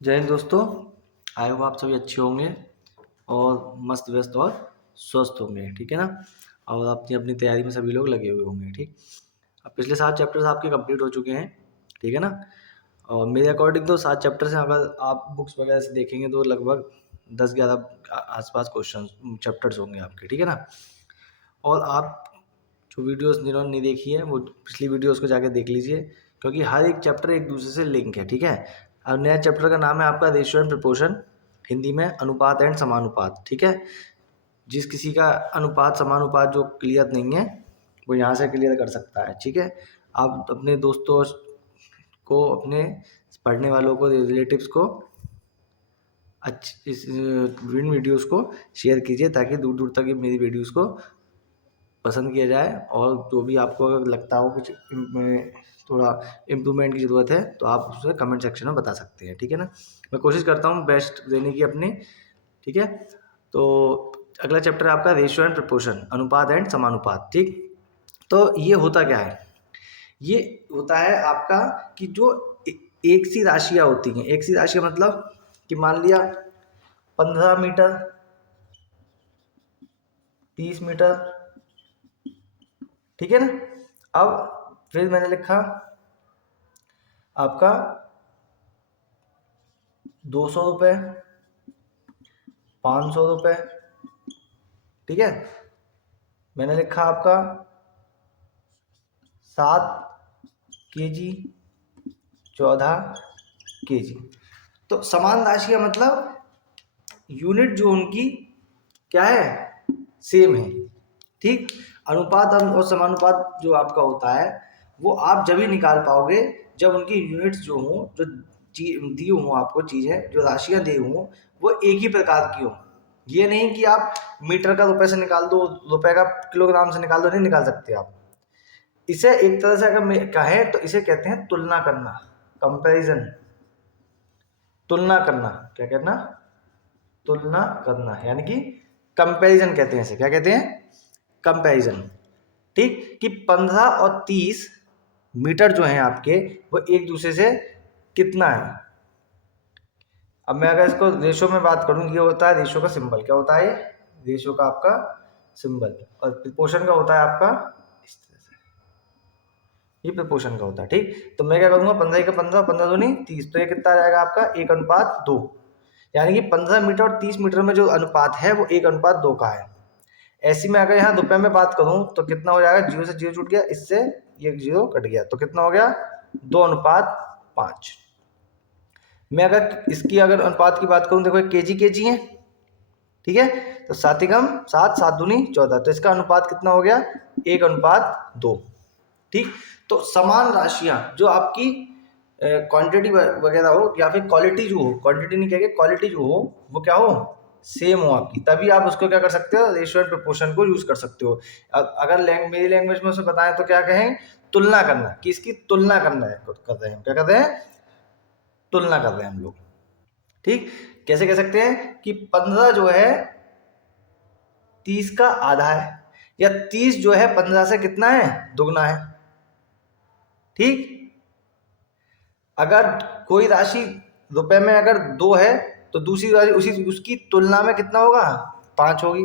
जय हिंद दोस्तों। I hope आप सभी अच्छे होंगे और मस्त व्यस्त और स्वस्थ होंगे, ठीक है ना। और अपनी अपनी तैयारी में सभी लोग लगे हुए होंगे, ठीक। अब पिछले 7 चैप्टर्स आपके कंप्लीट हो चुके हैं, ठीक है ना। और मेरे अकॉर्डिंग तो 7 चैप्टर्स हैं। अगर आप बुक्स वगैरह से देखेंगे तो लगभग 10-11 आसपास क्वेश्चन चैप्टर्स होंगे आपके, ठीक है ना। और आप जो वीडियोस जिन्होंने नहीं देखी है वो पिछली वीडियोस को जाके देख लीजिए, क्योंकि हर एक चैप्टर एक दूसरे से लिंक है, ठीक है। अब नया चैप्टर का नाम है आपका रेशियो एंड प्रपोर्शन, हिंदी में अनुपात एंड समानुपात, ठीक है। जिस किसी का अनुपात समानुपात जो क्लियर नहीं है वो यहाँ से क्लियर कर सकता है, ठीक है। आप अपने दोस्तों को, अपने पढ़ने वालों को, रिलेटिव्स को इन वीडियोस को शेयर कीजिए ताकि दूर दूर तक ये मेरी वीडियोस को पसंद किया जाए। और जो भी आपको अगर लगता हो कुछ में थोड़ा इम्प्रूवमेंट की ज़रूरत है तो आप उसे कमेंट सेक्शन में बता सकते हैं, ठीक है ना। मैं कोशिश करता हूँ बेस्ट देने की अपनी, ठीक है। तो अगला चैप्टर है आपका रेशियो एंड प्रपोर्शन, अनुपात एंड समानुपात, ठीक। तो ये होता क्या है? ये होता है आपका कि जो एक सी राशियाँ होती हैं, एक सी राशियाँ मतलब कि मान लिया 15 मीटर, 30 मीटर, ठीक है ना। अब फिर मैंने लिखा आपका 200 रुपये, 500 रुपये, ठीक है। मैंने लिखा आपका 7 kg, 14 kg। तो समान राशियाँ मतलब यूनिट जो उनकी क्या है, सेम है, ठीक। अनुपात और समानुपात जो आपका होता है वो आप जब ही निकाल पाओगे जब उनकी यूनिट्स जो हों, जो दी हों आपको चीज़ें, जो राशियाँ दी हों वो एक ही प्रकार की हों। ये नहीं कि आप मीटर का रुपए से निकाल दो, रुपए का किलोग्राम से निकाल दो, नहीं निकाल सकते आप। इसे एक तरह से अगर कहें तो इसे कहते हैं तुलना करना, कंपैरिजन। तुलना करना, क्या कहना? तुलना करना, यानी कि कंपैरिजन कहते हैं इसे। क्या कहते हैं? कंपैरिजन, ठीक। कि 15 और 30 मीटर जो हैं आपके वो एक दूसरे से कितना है। अब मैं अगर इसको रेशो में बात करूं, ये होता है रेशो का सिंबल। क्या होता है? रेशो का आपका सिंबल। और प्रोपोर्शन का होता है आपका इस तरह से, ये प्रोपोर्शन का होता है, ठीक। तो मैं क्या करूंगा, 15 का 15, 15 दूनी 30, तो ये कितना आ जाएगा आपका 1:2। यानी कि 15 मीटर और 30 मीटर में जो अनुपात है वो 1:2 का है। ऐसी में अगर यहाँ रुपए में बात करूं तो कितना हो जाएगा, 0 से 0 छूट गया, इससे ये 0 कट गया, तो कितना हो गया 2:5। मैं अगर इसकी अगर अनुपात की बात करूं, देखो केजी केजी है, ठीक है। तो 7 एकम 7, 7 दूनी 14, तो इसका अनुपात कितना हो गया 1:2, ठीक। तो समान राशियां जो आपकी क्वांटिटी वगैरह हो या फिर क्वालिटी जो हो, क्वांटिटी नहीं कहेंगे, क्वालिटी जो हो वो क्या हो, सेम हो आपकी, तभी आप उसको क्या कर सकते हो, रेशियो एंड प्रोपोर्शन को यूज कर सकते हो। अगर मेरी लैंग्वेज में उसे बताएं तो क्या कहें, तुलना करना, कि इसकी तुलना करना है, कर रहे हैं, क्या कर रहे हैं, तुलना कर रहे हैं हम लोग, ठीक। कैसे कह सकते हैं कि 15 जो है 30 का आधा है, या 30 जो है 15 से कितना है, दुगना है, ठीक। अगर कोई राशि रुपए में अगर 2 है तो दूसरी राशि उसी उसकी तुलना में कितना होगा, 5 होगी,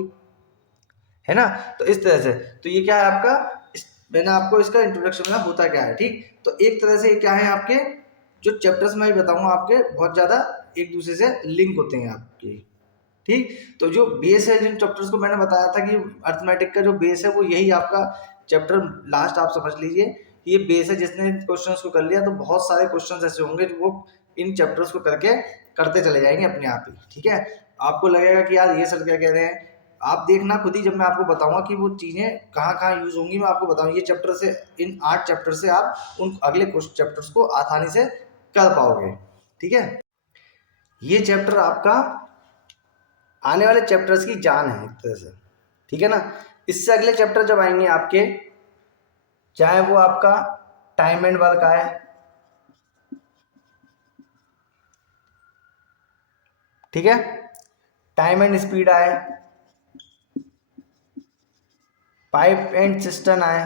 है ना। तो इस तरह से, तो ये क्या है आपका, मैंने आपको इसका इंट्रोडक्शन में होता क्या है, ठीक। तो एक तरह से क्या है आपके जो चैप्टर्स मैं बताऊंगा आपके बहुत ज्यादा एक दूसरे से लिंक होते हैं आपके, ठीक। तो जो बेस है, जिन चैप्टर्स को मैंने बताया था कि अर्थमेटिक का जो बेस है वो यही आपका चैप्टर लास्ट आप समझ लीजिए, ये बेस है। जिसने क्वेश्चंस को कर लिया तो बहुत सारे क्वेश्चंस ऐसे होंगे जो वो इन चैप्टर्स को करके करते चले जाएंगे अपने आप ही, ठीक है। आपको लगेगा कि यार ये सर क्या कह रहे हैं, आप देखना खुद ही, जब मैं आपको बताऊंगा कि वो चीज़ें कहाँ कहाँ यूज होंगी, मैं आपको बताऊंगा। ये चैप्टर से, इन 8 चैप्टर से आप उन अगले चैप्टर्स को आसानी से कर पाओगे, ठीक है। ये चैप्टर आपका आने वाले चैप्टर्स की जान है एक तरह से, ठीक है ना। इससे अगले चैप्टर जब आएंगे आपके, चाहे वो आपका टाइम एंड वर्क आए, ठीक है, टाइम एंड स्पीड आए, पाइप एंड सिस्टम आए,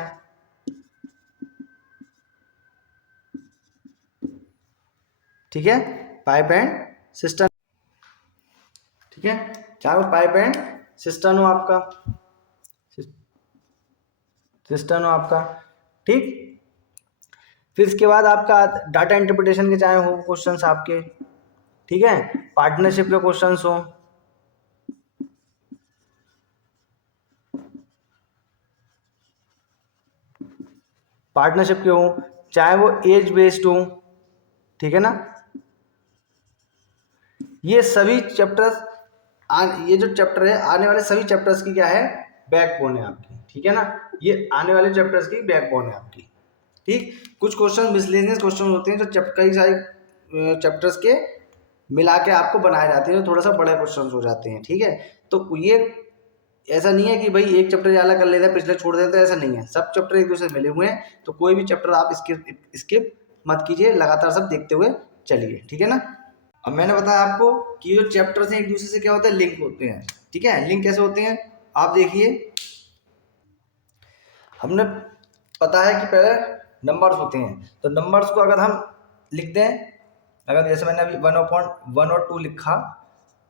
ठीक है, पाइप एंड सिस्टम, ठीक है, चाहे वो पाइप एंड सिस्टम हो आपका, सिस्टम हो आपका, ठीक। फिर इसके बाद आपका डाटा इंटरप्रिटेशन के चाहे हो क्वेश्चंस आपके, ठीक है, पार्टनरशिप के क्वेश्चंस हो, पार्टनरशिप के हो, चाहे वो एज बेस्ड हो, ठीक है ना। ये सभी चैप्टर्स, ये जो चैप्टर है आने वाले सभी चैप्टर्स की क्या है, बैकबोन है आपकी, ठीक है ना। ये आने वाले चैप्टर्स की बैकबोन है आपकी, ठीक। कुछ क्वेश्चन मिसलेनियस क्वेश्चन होते हैं जो कई सारे चैप्टर्स के मिला के आपको बनाए जाते हैं, जो थोड़ा सा बड़े क्वेश्चन हो जाते हैं, ठीक है। तो ये ऐसा नहीं है कि भाई एक चैप्टर ज़्यादा कर लेते हैं पिछले छोड़ देते हैं, ऐसा नहीं है, सब चैप्टर एक दूसरे से मिले हुए हैं, तो कोई भी चैप्टर आप स्किप मत कीजिए, लगातार सब देखते हुए चलिए, ठीक है ना। अब मैंने बताया आपको कि जो चैप्टर्स हैं एक दूसरे से क्या होता है, लिंक होते हैं, ठीक है। लिंक कैसे होते हैं आप देखिए, हमने पता है कि पहले नंबर्स होते हैं, तो नंबर्स को अगर हम लिख दें, अगर जैसे मैंने अभी 1/1 और 2 लिखा,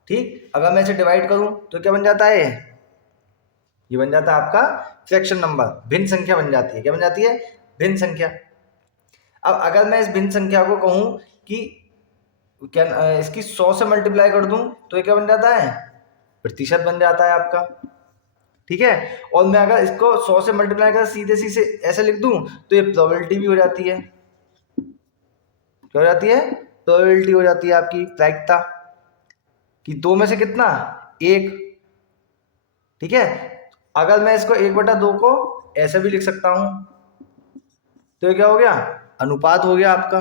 ठीक, अगर मैं इसे डिवाइड करूं तो क्या बन जाता है, ये बन जाता है आपका फ्रैक्शन नंबर, भिन्न संख्या बन जाती है, क्या बन जाती है, भिन्न संख्या। अब अगर मैं इस भिन्न संख्या को कहूं कि क्या इसकी 100 से मल्टीप्लाई कर दूं तो ये क्या बन जाता है, प्रतिशत बन जाता है आपका, ठीक है। और मैं अगर इसको 100 से मल्टीप्लाई कर सीधे सीधे ऐसे लिख दूं तो ये प्रोबेबिलिटी भी हो जाती है, क्या हो जाती है, प्रोबेबिलिटी हो जाती है आपकी, प्रायिकता कि 2 में से कितना, 1, ठीक है। अगर मैं इसको 1/2 को ऐसे भी लिख सकता हूं तो ये क्या हो गया, अनुपात हो गया आपका,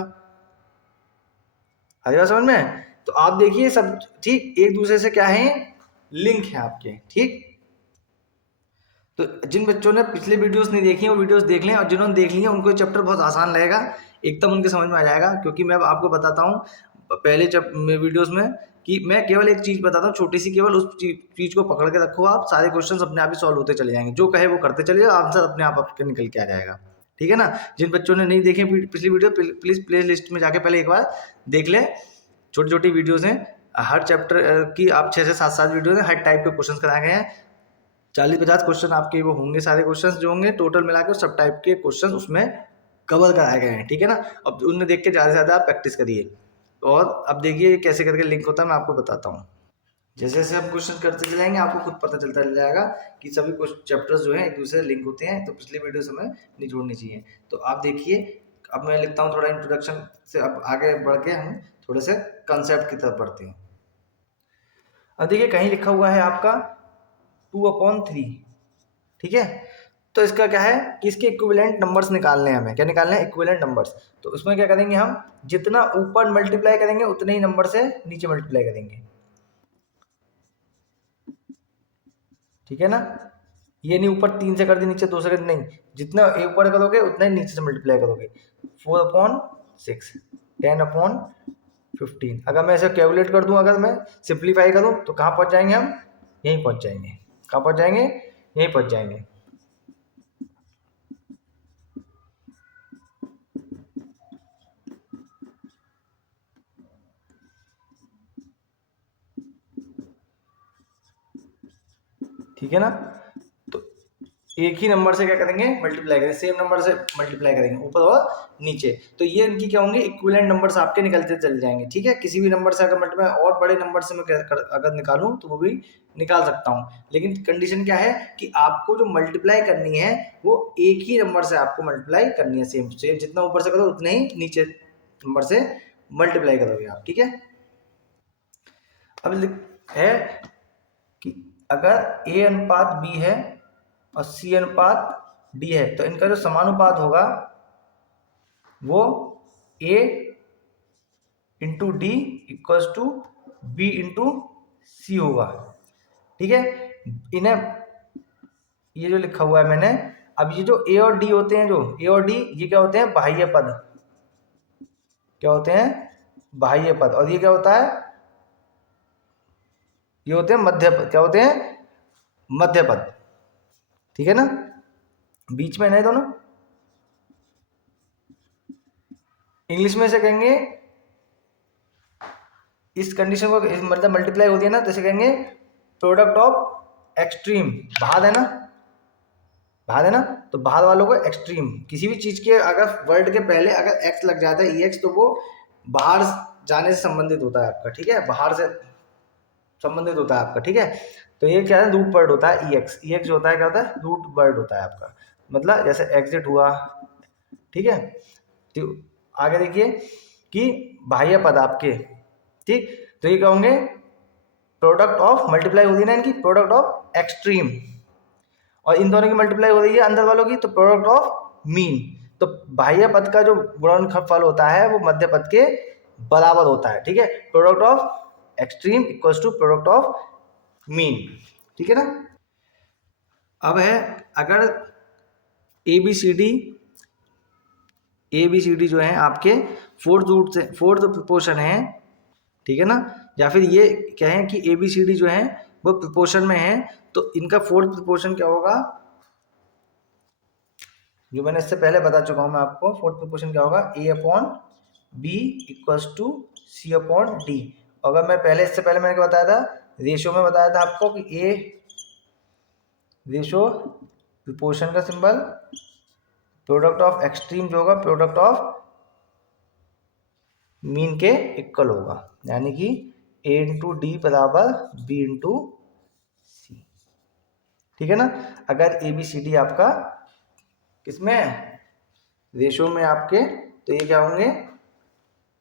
आ गया समझ में। तो आप देखिए सब ठीक एक दूसरे से क्या है, लिंक है आपके, ठीक। तो जिन बच्चों ने पिछले वीडियोस नहीं देखी वो वीडियोस देख लें, और जिन्होंने देख ली है उनको चैप्टर बहुत आसान लगेगा, एकदम उनके समझ में आ जाएगा, क्योंकि मैं आपको बताता हूँ पहले वीडियोस में कि मैं केवल एक चीज बताता हूँ छोटी सी, केवल उस चीज को पकड़ के रखो आप, सारे क्वेश्चन अपने आप ही सॉल्व होते चले जाएंगे, जो कहे वो करते चलिए, आंसर अपने आप आपके निकल के आ जाएगा, ठीक है ना। जिन बच्चों ने नहीं देखे पिछली वीडियो, प्लीज प्ले लिस्ट में जाके पहले एक बार देख ले, छोटी छोटी वीडियोस हैं, हर चैप्टर की आप 6 से 7 वीडियो हैं, हर टाइप के क्वेश्चन कराए गए हैं, 40-50 क्वेश्चन आपके वो होंगे, सारे क्वेश्चन जो होंगे टोटल मिलाकर सब टाइप के क्वेश्चन उसमें कवर कराए गए हैं, ठीक है ना। अब उन्हें देख के ज़्यादा से ज़्यादा आप प्रैक्टिस करिए, और अब देखिए कैसे करके लिंक होता है मैं आपको बताता हूँ। जैसे जैसे हम क्वेश्चन करते चले जाएंगे आपको खुद पता चलता चल जाएगा कि सभी कुछ चैप्टर्स जो हैं एक दूसरे से लिंक होते हैं, तो पिछले वीडियो से हमें नहीं जोड़नी चाहिए। तो आप देखिए अब मैं लिखता हूँ थोड़ा इंट्रोडक्शन से, अब आगे बढ़ के हम थोड़े से कंसेप्ट की तरफ बढ़ते हैं। अब देखिए कहीं लिखा हुआ है आपका 2/3, ठीक है। तो इसका क्या है कि इसके इक्विवेलेंट नंबर्स निकालने हैं, हमें क्या निकालने हैं, इक्विवेलेंट नंबर्स। तो उसमें क्या करेंगे हम, जितना ऊपर मल्टीप्लाई करेंगे उतने ही नंबर से नीचे मल्टीप्लाई करेंगे, ठीक है ना। ये नहीं ऊपर 3 से कर दी नीचे 2 से कर दी, नहीं, जितना ऊपर करोगे उतना ही नीचे से मल्टीप्लाई करोगे। 4/6, 10/15। अगर मैं इसे कैलकुलेट कर दूं, अगर मैं सिंप्लीफाई करूं तो कहाँ पहुंच जाएंगे हम, यहीं पहुंच जाएंगे, कहाँ पहुंच जाएंगे, यहीं पहुंच जाएंगे, ठीक है ना। तो एक ही नंबर से क्या करेंगे, मल्टीप्लाई करेंगे, सेम नंबर से मल्टीप्लाई करेंगे ऊपर और नीचे, तो ये इनकी क्या होंगे, इक्विवेलेंट नंबर्स आपके निकलते चले जाएंगे, ठीक है। किसी भी नंबर से अगर मल्टीप्लाई और बड़े नंबर से मैं अगर निकालूं तो वो भी निकाल सकता हूं, लेकिन कंडीशन क्या है कि आपको जो मल्टीप्लाई करनी है वो एक ही नंबर से आपको मल्टीप्लाई करनी है, सेम सेम, जितना ऊपर से करो उतना ही नीचे नंबर से मल्टीप्लाई करोगे आप, ठीक है। अब है कि अगर ए अनुपात बी है और सी अनुपात डी है, तो इनका जो समानुपात होगा वो A into D equals to B into C होगा, ठीक है। इन्हें ये जो लिखा हुआ है मैंने, अब ये जो ए और डी होते हैं, जो ए और डी ये क्या होते हैं, बाह्य पद, क्या होते हैं, बाह्य पद, और ये क्या होता है, ये होते हैं मध्य पद, क्या होते हैं, मध्य पद, ठीक है ना। बीच में नहीं दोनों, इंग्लिश में से कहेंगे इस कंडीशन को मतलब मल्टीप्लाई होती है ना, तो इसे कहेंगे प्रोडक्ट ऑफ एक्सट्रीम। भाद है ना, भाद है ना, तो भाद वालों को एक्सट्रीम। किसी भी चीज के अगर वर्ड के पहले अगर एक्स लग जाता है, एक्स, तो वो बाहर जाने से संबंधित होता है आपका, ठीक है, बाहर से संबंधित होता है आपका, ठीक है। तो ये क्या है, रूट वर्ड होता है एक्स। एक्स जो होता है क्या होता है, रूट वर्ड होता है आपका, मतलब जैसे एग्जिट हुआ, ठीक है। तो आगे देखिए कि बाह्य पद आपके, ठीक, तो ये क्या होंगे, प्रोडक्ट ऑफ, मल्टीप्लाई होती है ना इनकी, प्रोडक्ट ऑफ एक्सट्रीम, और इन दोनों की मल्टीप्लाई हो रही है अंदर वालों की, तो प्रोडक्ट ऑफ मीन। तो बाह्य पद का जो गुणनफल होता है वो मध्य पद के बराबर होता है, ठीक है। Product of extreme equals to product of mean, ठीक है ना। अब है अगर ए बी सी डी जो है आपके फोर्थ रूट से फोर्थ प्रोपोर्शन है, ठीक है ना, या फिर ये कहें कि ए बी सी डी जो है वो प्रोपोर्शन में है, तो इनका फोर्थ प्रोपोर्शन क्या होगा, जो मैंने इससे पहले बता चुका हूं मैं आपको। फोर्थ प्रोपोर्शन क्या होगा, A upon B equals to C upon D. अगर मैं पहले, इससे पहले मैंने क्या बताया था, रेशो में बताया था आपको कि ए रेशो प्रोपोर्शन का सिंबल प्रोडक्ट ऑफ एक्सट्रीम जो होगा प्रोडक्ट ऑफ मीन के इक्वल होगा, यानी कि ए इंटू डी बराबर बी इंटू सी, ठीक है ना। अगर ए बी सी डी आपका किसमें है, रेशो में आपके, तो ये क्या होंगे,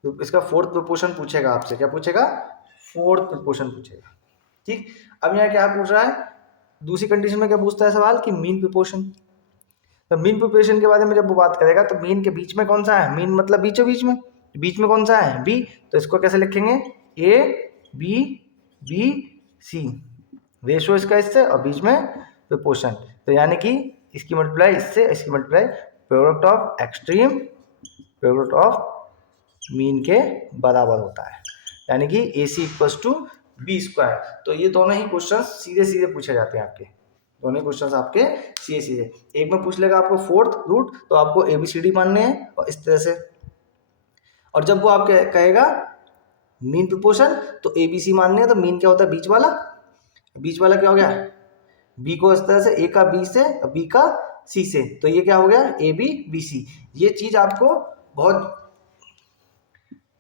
तो इसका फोर्थ प्रोपोर्शन पूछेगा आपसे, क्या पूछेगा, फोर्थ प्रोपोर्शन पूछेगा, ठीक। अब यहाँ क्या पूछ रहा है, दूसरी कंडीशन में क्या पूछता है सवाल कि मीन प्रोपोर्शन। तो मीन प्रोपोर्शन के बारे में जब वो बात करेगा, तो मीन के बीच में कौन सा है, मीन मतलब बीचों बीच में, बीच में कौन सा है, बी, तो इसको कैसे लिखेंगे, A B B C, ratio इसका इससे और बीच में प्रोपोर्शन, तो यानी कि इसकी मल्टीप्लाई इससे, इसकी multiply, product of extreme product of mean के बराबर होता है, यानी कि ए सी इक्वल्स टू बी स्क्वायर। तो ये दोनों ही क्वेश्चन सीधे सीधे पूछे जाते हैं आपके, दोनों ही क्वेश्चन आपके सीधे सीधे। एक में पूछ लेगा आपको फोर्थ रूट, तो आपको ए बी सी डी मानने हैं और इस तरह से, और जब वो आपके कहेगा मीन प्रोपोर्शन, तो ए बी सी मानने हैं, तो मीन क्या होता है, बीच वाला, बीच वाला क्या हो गया, बी को इस तरह से, ए का बी से और बी का सी से, तो ये क्या हो गया, ए बी बी सी। ये चीज आपको बहुत,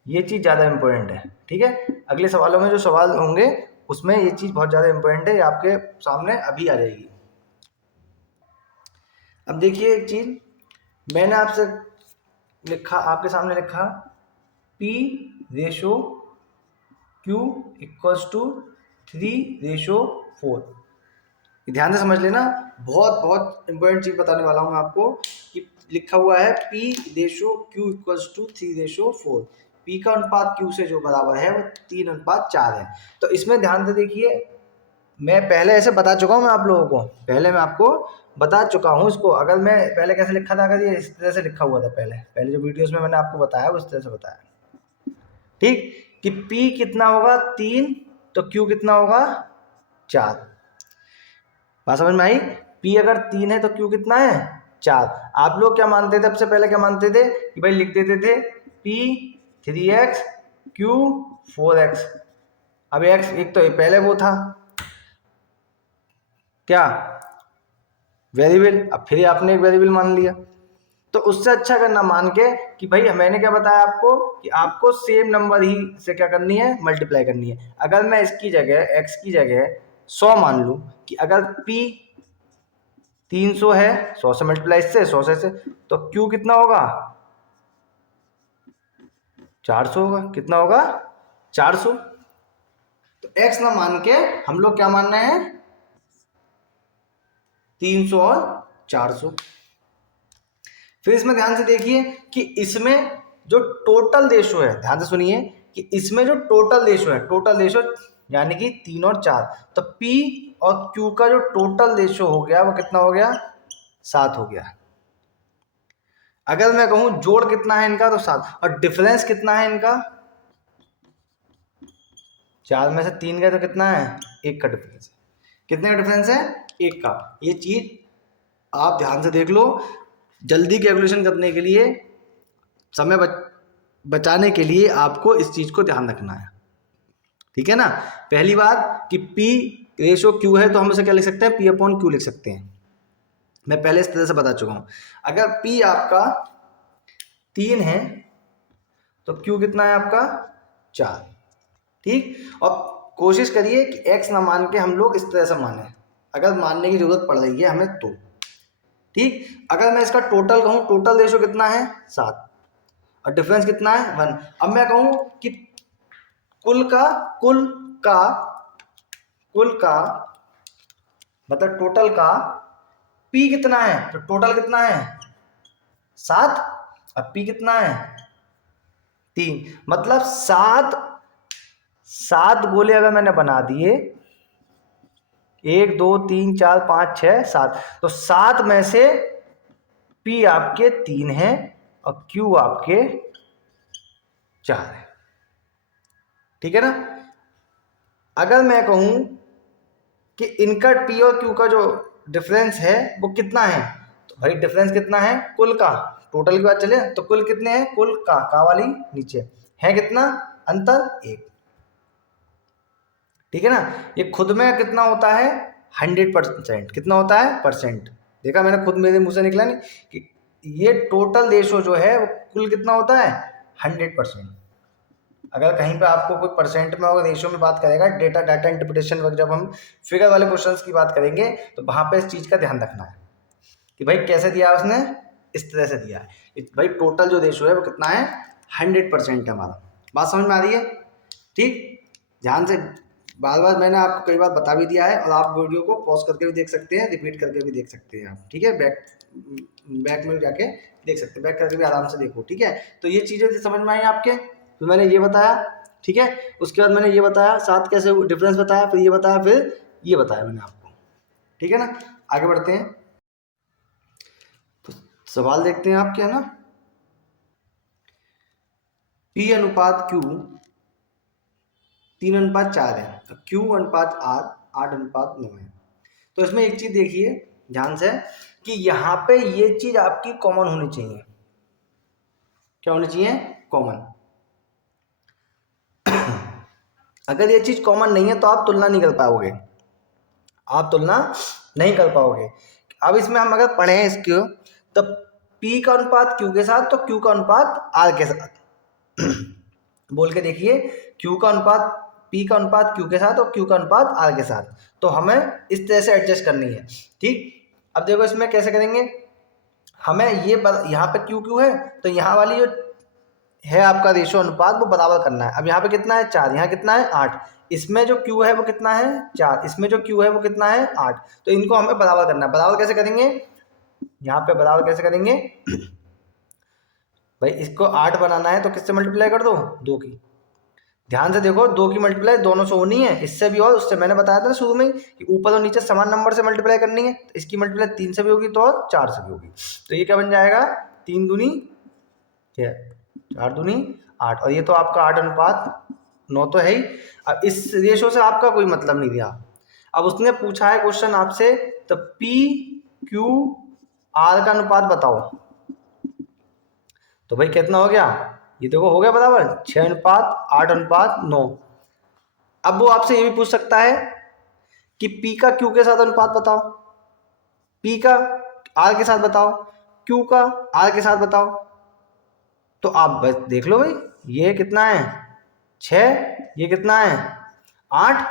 ये चीज ज्यादा इंपॉर्टेंट है, ठीक है। अगले सवालों में जो सवाल होंगे उसमें ये चीज बहुत ज्यादा इंपॉर्टेंट है, ये आपके सामने अभी आ जाएगी। अब देखिए एक चीज मैंने आपसे लिखा, आपके सामने लिखा P ratio Q equals to 3:4। ध्यान से समझ लेना, बहुत बहुत इंपॉर्टेंट चीज बताने वाला हूं मैं आपको, कि लिखा हुआ है P ratio Q equals to 3:4। P का अनुपात Q से जो बराबर है वो 3:4 है। तो इसमें ध्यान से देखिए, मैं पहले ऐसे बता चुका हूँ, मैं आप लोगों को पहले मैं आपको बता चुका हूँ इसको। अगर मैं पहले कैसे लिखा था, अगर ये इस तरह से लिखा हुआ था पहले पहले जो वीडियोस में मैंने आपको बताया उस तरह से बताया, ठीक, कि P कितना होगा 3, तो Q कितना होगा 4। बात समझ में आई, P अगर 3 है तो Q कितना है 4। आप लोग क्या मानते थे, सबसे पहले क्या मानते थे कि भाई लिख देते थे P 3x Q 4x। अब x एक तो पहले वो था क्या, वेरिएबल, अब फिर आपने एक वेरिएबल मान लिया। तो उससे अच्छा करना मान के कि भाई मैंने क्या बताया आपको, कि आपको सेम नंबर ही से क्या करनी है, मल्टीप्लाई करनी है। अगर मैं इसकी जगह x की जगह 100 मान लूं, कि अगर P 300 है, 100 से मल्टीप्लाई इससे, 100 से, तो Q कितना होगा 400 होगा, कितना होगा 400। तो x ना मान के हम लोग क्या मान रहे हैं, 300 और 400। फिर इसमें ध्यान से देखिए कि इसमें जो टोटल रेशो है, ध्यान से सुनिए कि इसमें जो टोटल रेशो है, टोटल रेशो यानी कि 3 और 4, तो P और Q का जो टोटल रेशो हो गया वो कितना हो गया, 7 हो गया। अगर मैं कहूं जोड़ कितना है इनका, तो 7, और डिफरेंस कितना है इनका, 4 में से 3 गए तो कितना है, 1 का डिफरेंस है। कितने का डिफरेंस है, 1 का। ये चीज आप ध्यान से देख लो, जल्दी कैलकुलेशन करने के लिए, समय बचाने के लिए आपको इस चीज को ध्यान रखना है। ठीक है ना। पहली बात कि P रेशो Q है तो हम उसे क्या लिख सकते हैं, P अपॉन Q लिख सकते हैं। मैं पहले इस तरह से बता चुका हूं। अगर P आपका 3 है तो Q कितना है आपका 4। ठीक, और कोशिश करिए कि x ना मान के हम लोग इस तरह से माने, अगर मानने की जरूरत पड़ रही है हमें तो। ठीक, अगर मैं इसका टोटल कहूँ, टोटल रेशो कितना है 7 और डिफरेंस कितना है 1। अब मैं कहूँ कि कुल का मतलब टोटल का P कितना है, तो टोटल कितना है 7 और P कितना है 3, मतलब 7 गोले अगर मैंने बना दिए, 1 2 3 4 5 6 7, तो 7 में से P आपके 3 है और Q आपके 4 है। ठीक है ना। अगर मैं कहूं कि इनका P और Q का जो डिफरेंस है वो कितना है, तो भाई डिफरेंस कितना है कुल का, टोटल की बात चले तो कुल कितने हैं, कुल का वाली नीचे है कितना अंतर 1। ठीक है ना। ये खुद में कितना होता है 100%, कितना होता है परसेंट, देखा मैंने खुद मेरे मुंह से निकला नहीं कि ये टोटल रेशो जो है वो कुल कितना होता है 100%। अगर कहीं पे आपको कोई परसेंट में और रेशियो में बात करेगा, डाटा इंटरप्रिटेशन वक्त जब हम फिगर वाले क्वेश्चंस की बात करेंगे तो वहां पे इस चीज का ध्यान रखना है कि भाई कैसे दिया है उसने, इस तरह से दिया है भाई टोटल जो रेशियो है वो कितना है 100% है हमारा। बात समझ में आ रही है। ठीक, ध्यान से, बार बार मैंने आपको कई बार बता भी दिया है और आप वीडियो को पॉज करके भी देख सकते हैं, रिपीट करके भी देख सकते हैं आप। ठीक है, बैक में जाके देख सकते हैं, बैक करके भी आराम से देखो। ठीक है, तो ये चीज़ें समझ में आई आपके, तो मैंने ये बताया। ठीक है, उसके बाद मैंने ये बताया 7 कैसे डिफरेंस बताया, फिर ये बताया, फिर ये बताया मैंने आपको। ठीक है ना, आगे बढ़ते हैं। तो सवाल देखते हैं आपके, है ना। P अनुपात Q 3:4 है, Q अनुपात R 8:9 है। तो इसमें एक चीज देखिए ध्यान से कि यहाँ पे ये चीज आपकी कॉमन होनी चाहिए। क्या होनी चाहिए, कॉमन। अगर ये चीज कॉमन नहीं है तो आप तुलना नहीं कर पाओगे, आप तुलना नहीं कर पाओगे। अब इसमें हम अगर पढ़े इसको तो P का अनुपात Q के साथ तो Q का अनुपात R के साथ बोल के देखिए, Q का अनुपात P का अनुपात Q के साथ और Q का अनुपात R के साथ, तो हमें इस तरह से एडजस्ट करनी है। ठीक, अब देखो इसमें कैसे करेंगे, हमें ये यहाँ पे Q है तो यहाँ वाली जो है आपका रेशो अनुपात वो बराबर करना है। अब यहाँ पे कितना है 4, यहाँ कितना है 8, इसमें जो Q है वो कितना है 4, इसमें जो Q है वो कितना है 8, तो इनको हमें बराबर करना है। बराबर कैसे करेंगे, यहाँ पे बराबर कैसे करेंगे भाई इसको 8 बनाना है तो किससे मल्टीप्लाई कर दो, 2 की। ध्यान से देखो 2 की मल्टीप्लाई दोनों से होनी है, इससे भी और उससे। मैंने बताया था ना शुरू में ही कि ऊपर और नीचे समान नंबर से मल्टीप्लाई करनी है, तो इसकी मल्टीप्लाई 3 से भी होगी तो और 4 से भी होगी। तो ये क्या बन जाएगा 3 दूनी 6, 4 दूनी 8, और ये तो आपका 8:9 तो है ही। अब इस रेशो से आपका कोई मतलब नहीं दिया। अब उसने पूछा है क्वेश्चन आपसे, तो P Q R का अनुपात बताओ, तो भाई कितना हो गया, ये देखो हो गया बराबर 6:8:9। अब वो आपसे ये भी पूछ सकता है कि P का Q के साथ अनुपात बताओ, P का R के साथ बताओ, Q का R के साथ बताओ। तो आप बस देख लो भाई, ये कितना है 6, ये कितना है 8,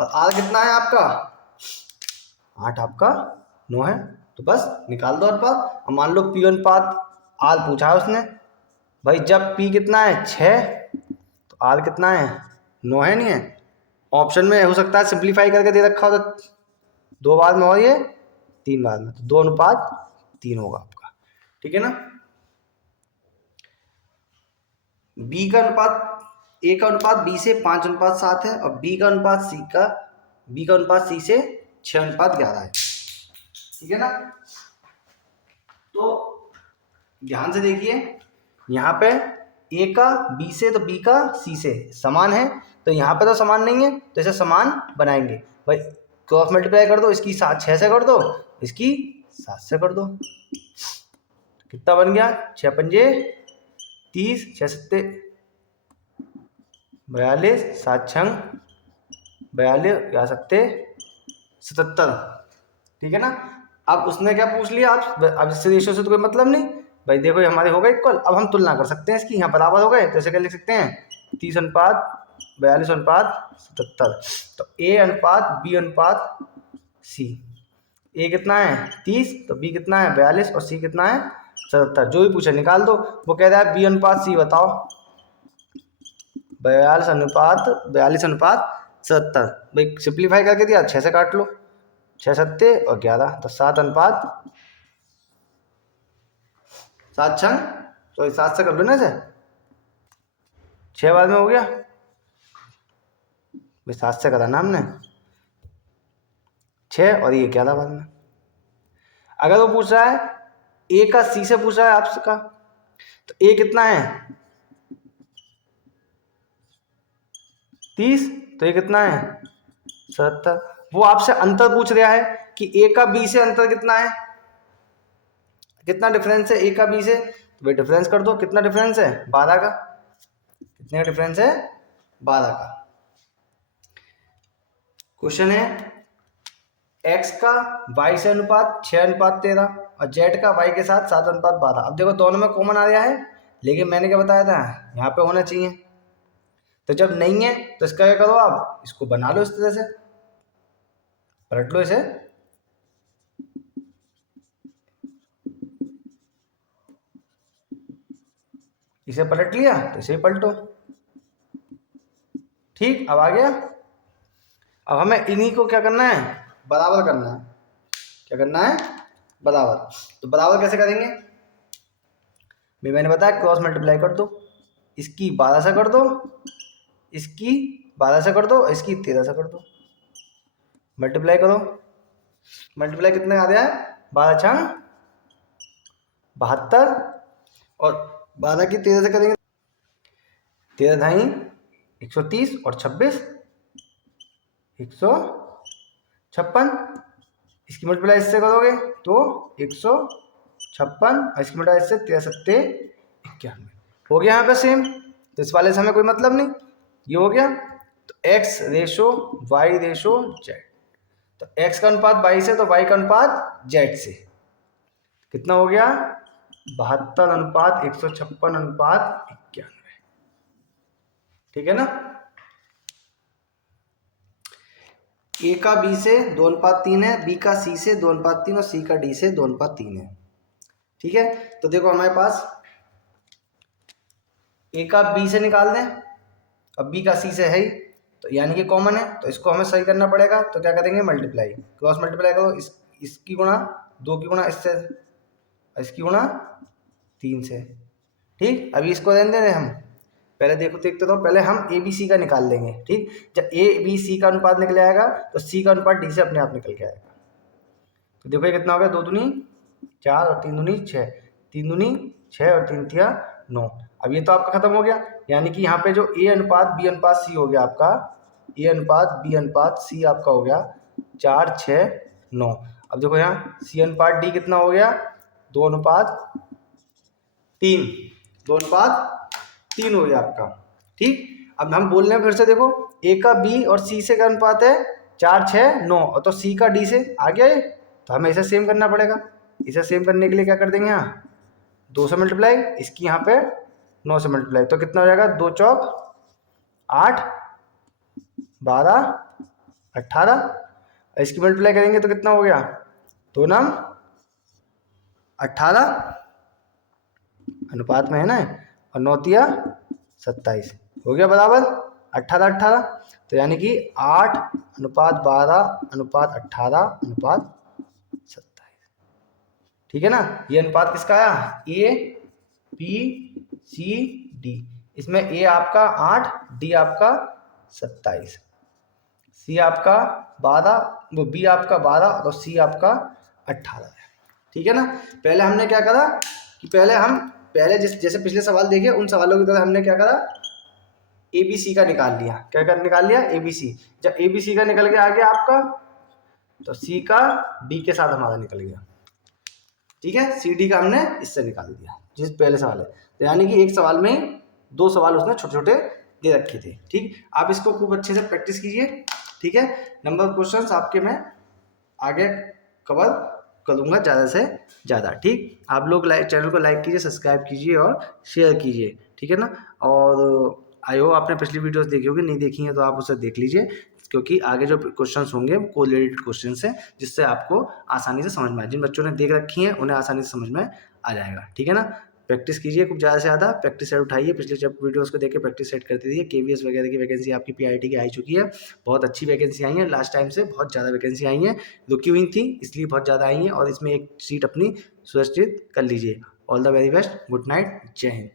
और R कितना है आपका 8, आपका 9 है। तो बस निकाल दो अनुपात। अब मान लो P अनुपात R पूछा है उसने, भाई जब P कितना है 6 तो R कितना है 9 है, नहीं है। ऑप्शन में हो सकता है सिंप्लीफाई करके दे रखा हो तो 2 बार में और ये 3 बार में, तो 2:3 होगा आपका। ठीक है ना। B का अनुपात A का अनुपात B से 5:7 है और B का अनुपात C से 6:11 है। ठीक है ना। तो ध्यान से देखिए, यहाँ पे A का B से तो B का C से समान है, तो यहाँ पे तो समान नहीं है, तो इसे समान बनाएंगे भाई। क्रॉस मल्टीप्लाई कर दो, इसकी 6 से कर दो, इसकी 7 से कर दो, कितना बन गया 6×5 = 30, 6×7 = 42, 7×6 42 या 77, ठीक है ना। अब उसने क्या पूछ लिया, आप अब इससे रेशियो से तो कोई मतलब नहीं भाई, देखो ये हमारे हो गए इक्वल। अब हम तुलना कर सकते हैं इसकी, यहाँ बराबर हो गए तो ऐसे क्या लिख सकते हैं 30 अनुपात 42 अनुपात 77। तो ए अनुपात बी अनुपात सी, ए कितना है 30, तो बी कितना है 42 और सी कितना है 77। जो भी पूछे निकाल दो। वो कह रहा है बी अनुपात सी बताओ, 42 अनुपात 77। भाई सिंप्लीफाई करके दिया, 6 से काट लो, 6 सत्ते और 11, तो 7 अनुपात 7 छंग, तो 7 से कर लो ना इसे, 6 बाद में हो गया भाई, 7 से करा ना हमने, 6 और ये 11 बाद में। अगर वो पूछ रहा है ए का सी से पूछ रहा है आपका, तो ए कितना है 30, तो ये कितना है 77। वो आपसे अंतर पूछ रहा है कि ए का बी से अंतर कितना है, कितना डिफरेंस है ए का बी से, तो वे डिफरेंस कर दो। कितना डिफरेंस है 12 का, कितने का डिफरेंस है 12 का। क्वेश्चन है x का y से अनुपात 6 अनुपात 13 और z का y के साथ 7 अनुपात 12। अब देखो दोनों में कॉमन आ रहा है, लेकिन मैंने क्या बताया था यहाँ पे होना चाहिए। तो जब नहीं है तो इसका क्या करो, आप इसको बना लो इस तरह से, पलट लो इसे, इसे पलट लिया तो इसे पलटो, ठीक। अब आ गया। अब हमें इन्हीं को क्या करना है, बराबर करना है। क्या करना है, बराबर। तो बराबर कैसे करेंगे भाई, मैंने बताया क्रॉस मल्टीप्लाई कर दो, इसकी 12 से कर दो, इसकी 12 से कर दो, इसकी 13 से कर दो, मल्टीप्लाई करो। मल्टीप्लाई कितने आ रहा है 12 छंग 72 और 12 की 13 से करेंगे 13 ढाई 130 और 26 156। इसकी मल्टीप्लाई इससे करोगे तो 156, इसकी मल्टीप्लाई इससे 93 हो गया यहाँ पे सेम। तो इस वाले से हमें कोई मतलब नहीं, ये हो गया। तो x ratio y ratio z, तो x का अनुपात y से, तो y का अनुपात z से, कितना हो गया 72 अनुपात 156 अनुपात 91, ठीक है ना। ए का बी से 2 अनुपात 3 है, बी का सी से 2 अनुपात 3 और सी का डी से 2 अनुपात 3 है, ठीक है। तो देखो हमारे पास ए का बी से निकाल दें, अब बी का सी से है ही, तो यानी कि कॉमन है, तो इसको हमें सही करना पड़ेगा। तो क्या करेंगे मल्टीप्लाई, क्रॉस मल्टीप्लाई करो, इसकी गुणा 2 की गुणा इससे, इसकी गुणा 3 से, ठीक। अभी इसको रहने दें हम, पहले देखते तो पहले हम ए बी सी का निकाल लेंगे, ठीक। जब ए बी सी का अनुपात निकल आएगा तो सी का अनुपात डी से अपने आप निकल के आएगा। तो देखो ये कितना हो गया, 2 दूनी 4 और 3 दूनी 6, 3 दूनी 6 और 3 तिया 9। अब ये तो आपका खत्म हो गया, यानी कि यहाँ पे जो ए अनुपात बी अनुपात सी हो गया आपका, ए अनुपात बी अनुपात सी आपका हो गया 4 6 9। अब देखो यहाँ सी अनुपात डी कितना हो गया 2 अनुपात 3, 2 अनुपात 3 हो गया आपका, ठीक। अब हम बोल रहे हैं फिर से, देखो ए का बी और सी से का अनुपात है 4 6 9, और तो सी का डी से आ गया ये, तो हमें इसे सेम करना पड़ेगा। इसे सेम करने के लिए क्या कर देंगे, यहाँ 2 से मल्टीप्लाई, इसकी यहाँ पे 9 से मल्टीप्लाई, तो कितना हो जाएगा 2 चौक 8 12 18, इसकी मल्टीप्लाई करेंगे तो कितना हो गया 2 नाम 18 अनुपात में है ना, और 9 तिया 27 हो गया बराबर 18 18। तो यानी कि 8 अनुपात 12 अनुपात 18 अनुपात 27, ठीक है ना। ये अनुपात किसका आया, ए बी सी डी, इसमें ए आपका 8, डी आपका 27, सी आपका 12, वो बी आपका 12 और सी आपका 18 है, ठीक है ना। पहले हमने क्या करा कि पहले जैसे पिछले सवाल देखे उन सवालों की तरह हमने क्या करा, ए बी सी का निकाल लिया। क्या कर निकाल लिया, ए बी सी। जब ए बी सी का निकल के आ गया आपका, तो सी का डी के साथ हमारा निकल गया, ठीक है। सी डी का हमने इससे निकाल दिया जिस पहले सवाल है, तो यानी कि एक सवाल में 2 सवाल उसने छोटे छोटे दे रखे थे, ठीक। आप इसको खूब अच्छे से प्रैक्टिस कीजिए ठीक है, नंबर ऑफ क्वेश्चंस आपके मैं आगे कवर करूँगा ज़्यादा से ज़्यादा। ठीक, आप लोग चैनल को लाइक कीजिए, सब्सक्राइब कीजिए और शेयर कीजिए, ठीक है ना। और आई होप आपने पिछली वीडियोस देखी होगी, नहीं देखी हैं तो आप उसे देख लीजिए, क्योंकि आगे जो क्वेश्चंस होंगे वो कोरिलेटेड क्वेश्चंस हैं, जिससे आपको आसानी से समझ में आए। जिन बच्चों ने देख रखी हैं उन्हें आसानी से समझ में आ जाएगा, ठीक है ना। प्रैक्टिस कीजिए खूब ज़्यादा से ज़्यादा, प्रैक्टिस सेट उठाइए, पिछले जब वीडियोस को देख के प्रैक्टिस सेट करते रहिए। केवीएस वगैरह की वैकेंसी आपकी पीआईटी की आ चुकी है, बहुत अच्छी वैकेंसी आई है, लास्ट टाइम से बहुत ज़्यादा वैकेंसी आई हैं, रुकी हुई थी इसलिए बहुत ज़्यादा आई हैं, और इसमें एक सीट अपनी सुरक्षित कर लीजिए। All the very best, good night, जय हिंद।